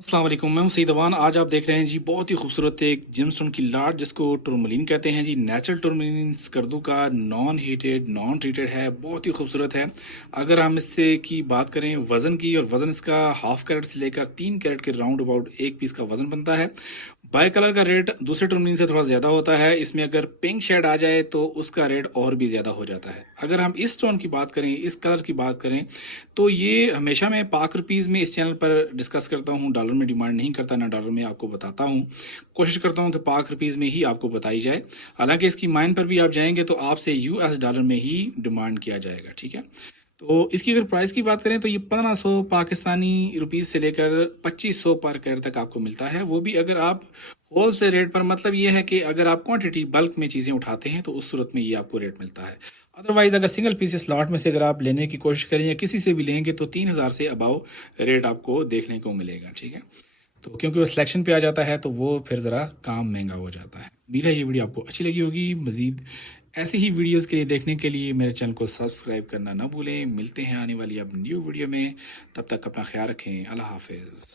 अस्सलाम वालेकुम, मैं हूं सईद अवान। आज आप देख रहे हैं जी बहुत ही खूबसूरत एक जिमस्टोन की लाट जिसको टुरमलिन कहते हैं जी। नेचुरल टुरमलिन स्कर्दू का नॉन हीटेड नॉन ट्रीटेड है, बहुत ही खूबसूरत है। अगर हम इससे की बात करें वज़न की, और वज़न इसका हाफ कैरेट से लेकर 3 कैरेट के राउंड अबाउट एक पीस का वज़न बनता है। बाई कलर का रेट दूसरे टुर्मलिन से थोड़ा ज़्यादा होता है। इसमें अगर पिंक शेड आ जाए तो उसका रेट और भी ज़्यादा हो जाता है। अगर हम इस टोन की बात करें, इस कलर की बात करें, तो ये हमेशा मैं पाक रुपीज़ में इस चैनल पर डिस्कस करता हूँ। डॉलर में डिमांड नहीं करता, ना डॉलर में आपको बताता हूँ। कोशिश करता हूँ कि पाक रुपीज़ में ही आपको बताई जाए। हालांकि इसकी माइन पर भी आप जाएंगे तो आपसे यूएस डॉलर में ही डिमांड किया जाएगा, ठीक है। तो इसकी अगर प्राइस की बात करें तो ये 1500 पाकिस्तानी रुपीस से लेकर 2500 पर कैरेट तक आपको मिलता है। वो भी अगर आप होल से रेट पर, मतलब ये है कि अगर आप क्वांटिटी बल्क में चीज़ें उठाते हैं तो उस सूरत में ये आपको रेट मिलता है। अदरवाइज अगर सिंगल पीसेस लॉट में से अगर आप लेने की कोशिश करें या किसी से भी लेंगे तो 3000 से अबाव रेट आपको देखने को मिलेगा, ठीक है। तो क्योंकि वो सिलेक्शन पे आ जाता है तो वो फिर ज़रा काम महंगा हो जाता है। उम्मीद है ये वीडियो आपको अच्छी लगी होगी। मज़ीद ऐसी ही वीडियोस के लिए देखने के लिए मेरे चैनल को सब्सक्राइब करना ना भूलें। मिलते हैं आने वाली अब न्यू वीडियो में। तब तक अपना ख्याल रखें। अल्लाह हाफिज़।